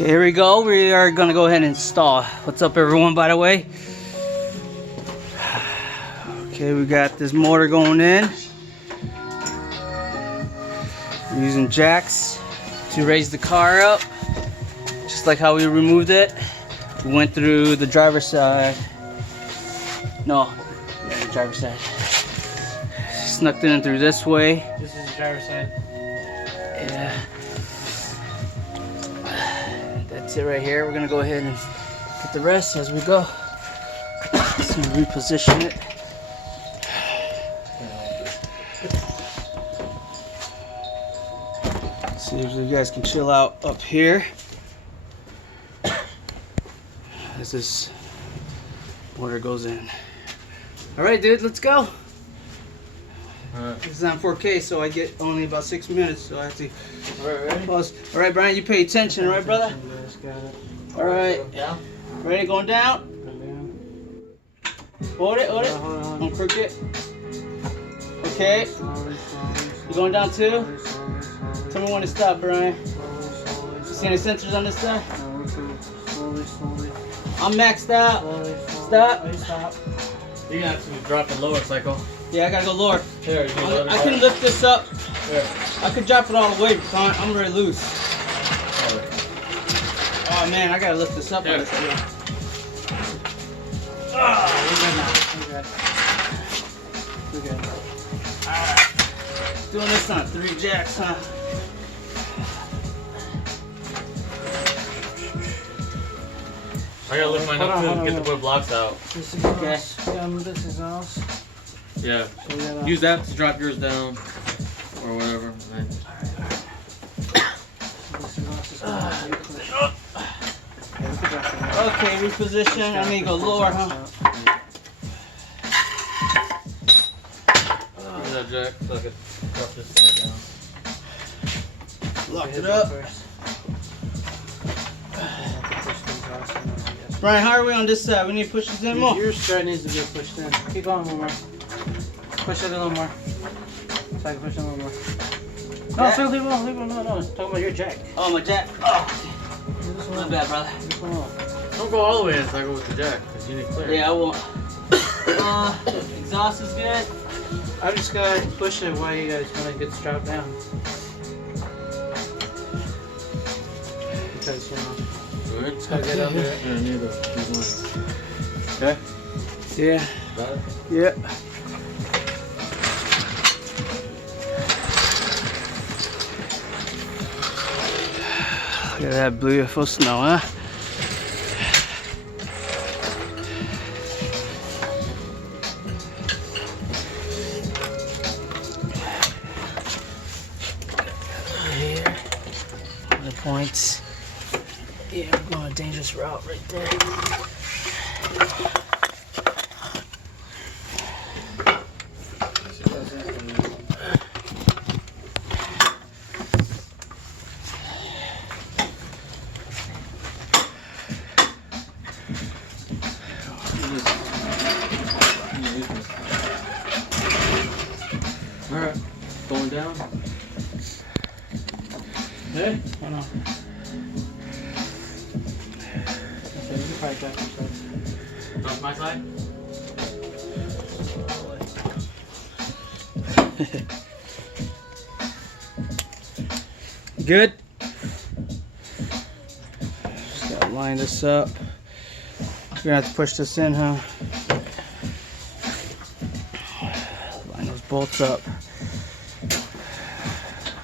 Okay, here we go. We are gonna go ahead and install. What's up, everyone, by the way? Okay, we got this motor going in. We're using jacks to raise the car up, just like how we removed it. We went through the driver's side. No, yeah, the driver's side. Snuck it in through this way. This is the driver's side. Yeah. That's it right here. We're gonna go ahead and get the rest as we go. So reposition it. See if you guys can chill out up here. As this motor goes in. Alright, dude, let's go. This is on 4K, so I get only about 6 minutes, so I have to pause. Alright, Brian, you pay attention, alright, brother? Alright. Ready, going down? Hold it, hold it. Don't crook it. Okay. You going down too? Tell me when to stop, Brian. See any sensors on this side? I'm maxed out. Stop. You're gonna have to drop it lower, Psycho. Yeah, I gotta go lower. Here, you can I can lift this up. Here. I could drop it all the way, but I'm very loose. Oh man, I gotta lift this up. Here. We're good now. We're good. Alright. Doing this on 3 jacks, huh? I gotta lift mine up too to get the wood blocks out. This is Okay. ours. This is ours. Yeah. So we gotta, Use that to drop yours down. Or whatever. Okay, reposition. I mean, go lower, huh? Use that jack so I can drop this side down. Lock it up. Brian, how are we on this side? We need to push this in more. Your strut needs to get pushed in. Keep going a little more. Push it a little more. So I can push it a little more. No, Yeah. so leave it alone, leave it alone. No, talking about your jack. Oh, my jack. Oh, Leave this one not alone. bad, brother. Leave this one alone. Don't go all the way in, Psycho, with the jack, because you need clear. Yeah, I won't. Exhaust is good. I'm just gonna push it while you guys when it gets dropped down. Because, you know, Good. it's gotta get under it. Yeah, neither. These ones. Okay? Yeah. Got it? Yep. Look at that beautiful snow, huh? Here, the points. Yeah, I'm going a dangerous route right there. Alright. Going down. Hey? Oh, no. Okay, you can probably drop yourself. Off my side? Good. Just gotta line this up. You're gonna have to push this in, huh? Line those bolts up.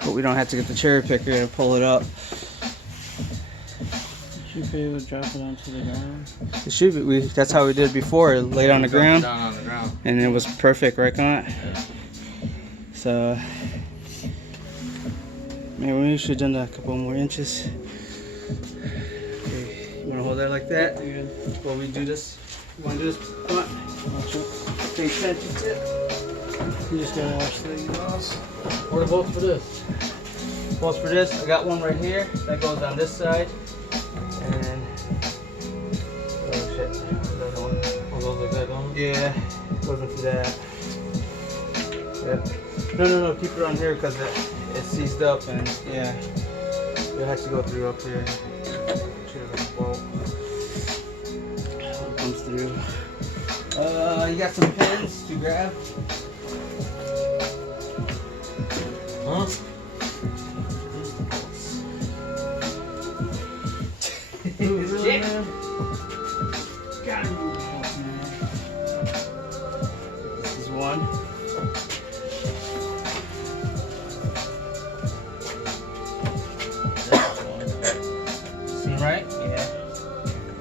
But we don't have to get the cherry picker to pull it up. You should be able to drop it onto the ground. It should be. That's how we did before. Laid on the ground, Down on the ground. and it was perfect, right, Clint? So, man, we should have done that a couple more inches. Okay, you wanna hold that like that? You're good. While we do this, you wanna do this? Clint? Watch it. Pay attention to it. You just gotta watch the exhaust. What are the bolts for this? Bolts for this, I got one right here that goes on this side, and oh shit, another one. Oh, those like that going? Yeah, goes into that. Yep. No, keep it on here because it's seized up, and yeah, you'll have to go through up here. Comes through. You got some pins to grab. Huh? Really, man? Gotta move this, man. This is one. Seem right? Yeah.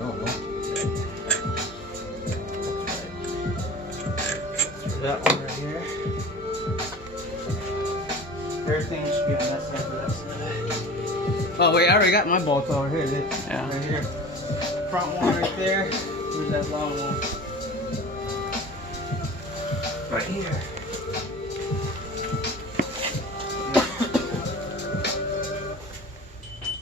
Oh, no. That one right here. Everything should be on that side for that side. Oh wait, I already got my bolts over here. Yeah. Right here. Front one right there. Where's that long one? Right here.